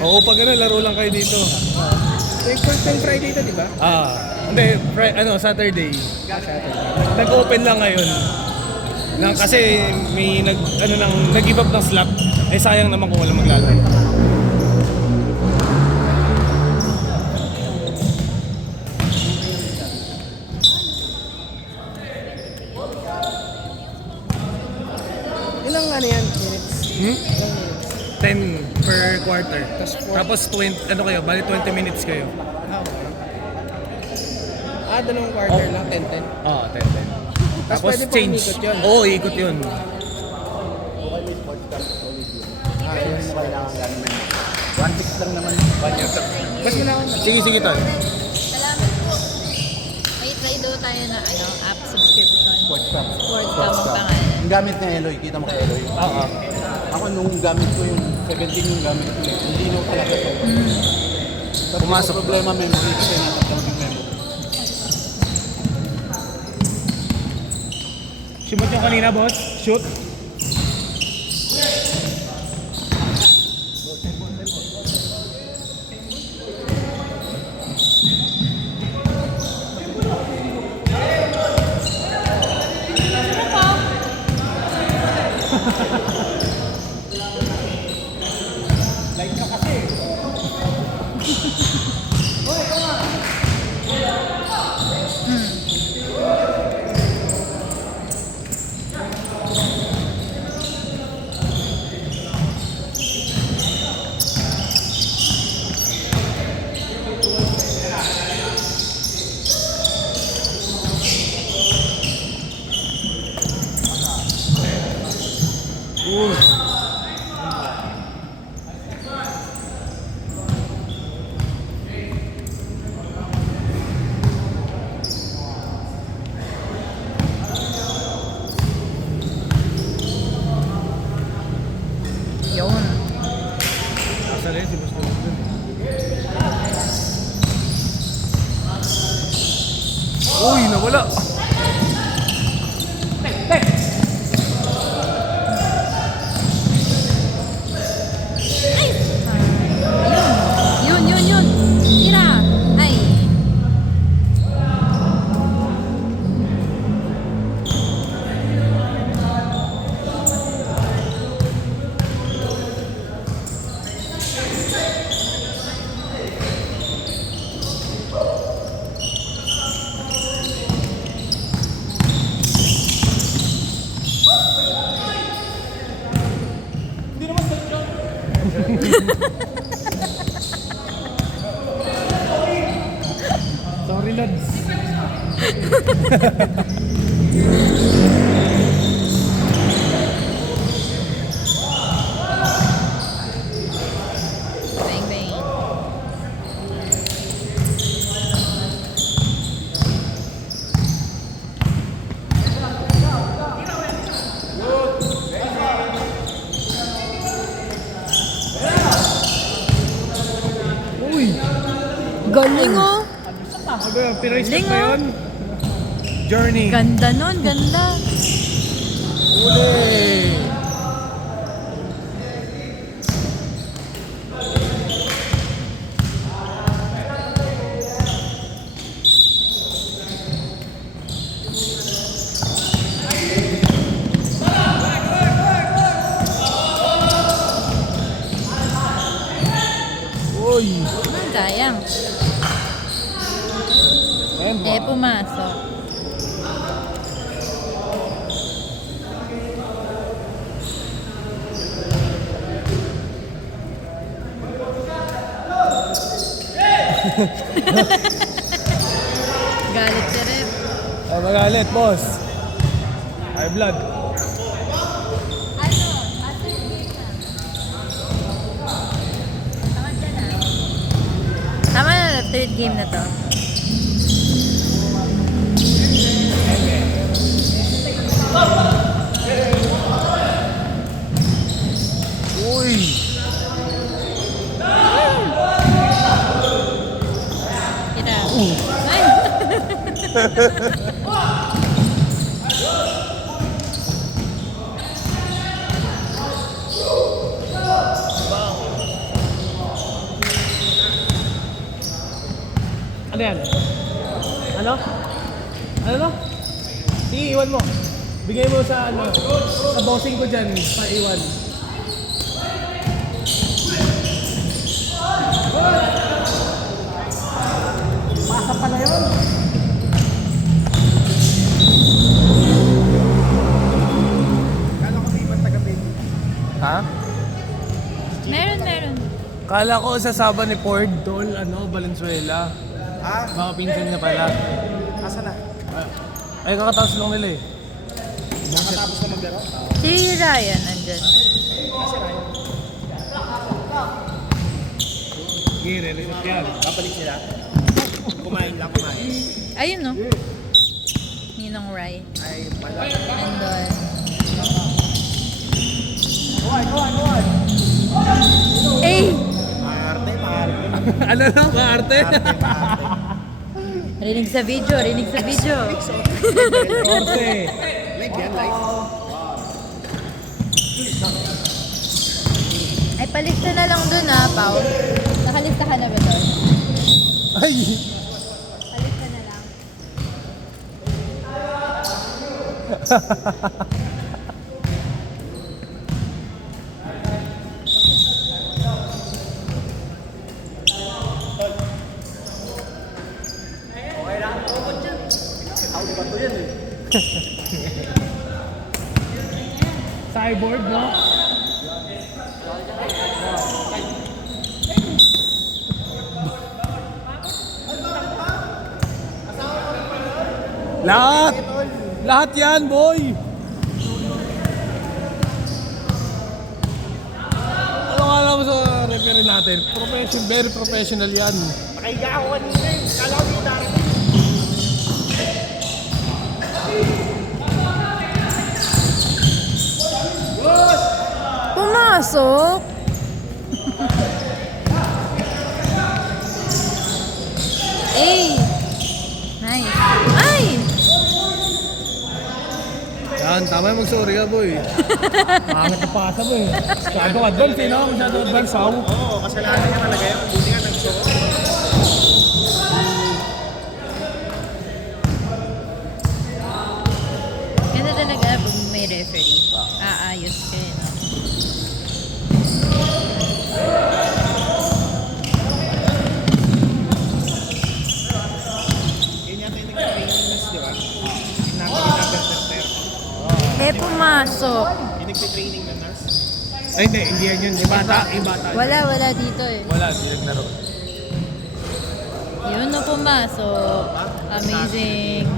Oo, pag ano, laro lang kayo dito. Yung Friday ito, di ba? Hindi, Saturday. Nag-open lang ngayon. Kasi may nag-give up ng slot. Sayang naman kung wala maglalaro. Ilang yan? Minutes? 10 per quarter. Tapos 20, bali 20 minutes kayo. Dalawang quarter lang, 10-10. 10. Tapos pwede change. ikot yun? Oo, ikot yun. Yun. Kailangan ganun na. 1 lang naman. 1 year term. Bas mo na ako. Sige, tol. Salamat po. May try daw tayo na app subscription. Sports Cup. Sports Cup ang pangalan. Yung gamit ni Eloy, kita mo kay Eloy. Oo. Ako nung gamit ko yung 17 yung gamit ko, hindi no talaga ito. Pumasok. Problema memory kasi natatawag yung memory. Shoot yung kanina, boss. Shoot. Yun. Asa rin, si boss dun. Uy, nawala. Yun. Tira. Ay. Sorry, lads. Bang, bang. Uy! Galing oh. Pinrespect Galing, na yun. Journey. Ganda nun, ganda. Uli! Uy! Sayang. Ayan, Pumasok. Galit si Rep. magalit, boss. High blood. Tama na, third game na to. Uy! Kita. Ay! Ano yan? Ano? Ano no? Sige, iwan mo. Bigay mo sa ano, sa bossing ko dyan, sa iwan. Pasa pala yun. Kala ko may ibang taga-baby. Ha? Meron. Kala ko sa Saba ni Ford, Tol, Valenzuela. Ah, Baka pinsan niya pala. asa na? Ay, kakatapos lang nila eh. Nakatapos na maglaro? Si Ryan nandyan. Asa na yun? Sige, re-reset yan. Babalik sila? Kumain lang, kumain. Ayun no. Ninong Rai. Ay, wala. Nandun. Kuhan! Eh! Maarte. Ano na, maarte? Rinig sa video. Orte. Live yan, live. Ay, palista na lang dun ha, Pao. Nakalista ka na ba doon? Ay! Palista na lang. Cyborg, no? Lahat! Lahat yan, boy! Ano nga alam mo sa referee natin? Very professional yan. Nakahiga ako kanina eh. Kala ko yung darating. Pumasok! Eh! Nice. Ay! Yan, tama yung mag-sorry ka, boy. Pangat na pasa mo eh. Masyadong advance eh, no? Masyadong advance, how? Oo, kasalanan niya talaga yun. Buti nga nag-show. Ganda talaga pag may referee. Aayos ka eh. No? Yun yata yung nag-training nas, di ba? Pinapagin-number. Eh, pumasok. Yung nag-training na nas. Ay, hindi yan yun. Ibata. Wala dito eh. Wala, hindi naglaro. Yun na pumasok. Amazing.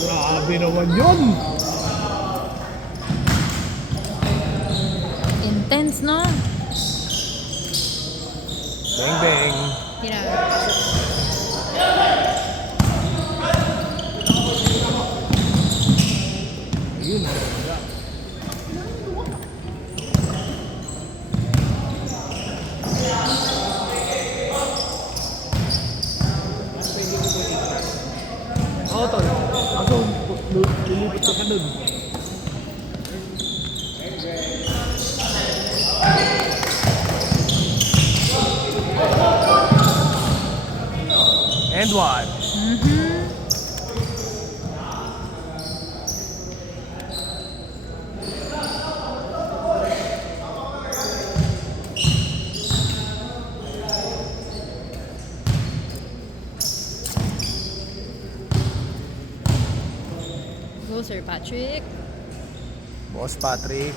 Grabe naman yun! Intense, no? Bang bang. Tira. Ayun. Oo, tol. Ako, lilipit ka dun. And one. Go, Sir Patrick. Boss Patrick.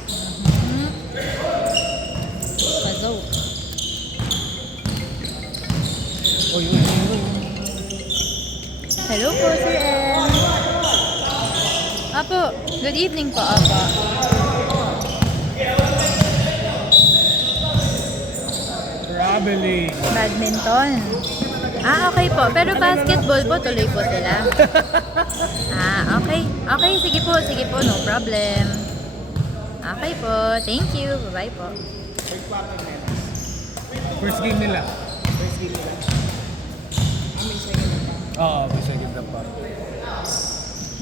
Pazo. Uy. Hello po, Sir M. Apo, good evening po, Apo. Traveling. Badminton. Okay po. Pero basketball po, tuloy po sila. Okay. Okay, sige po. No problem. Okay po. Thank you. Bye-bye po. First game nila. Oo, may second half pa.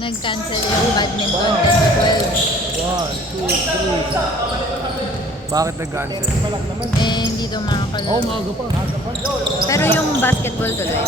Nag-cancel yung badminton 10 to 1, 2, 3. Bakit nag-cancel? 12. Hindi daw makakalaro. maaga pa. Pero yung basketball tuloy.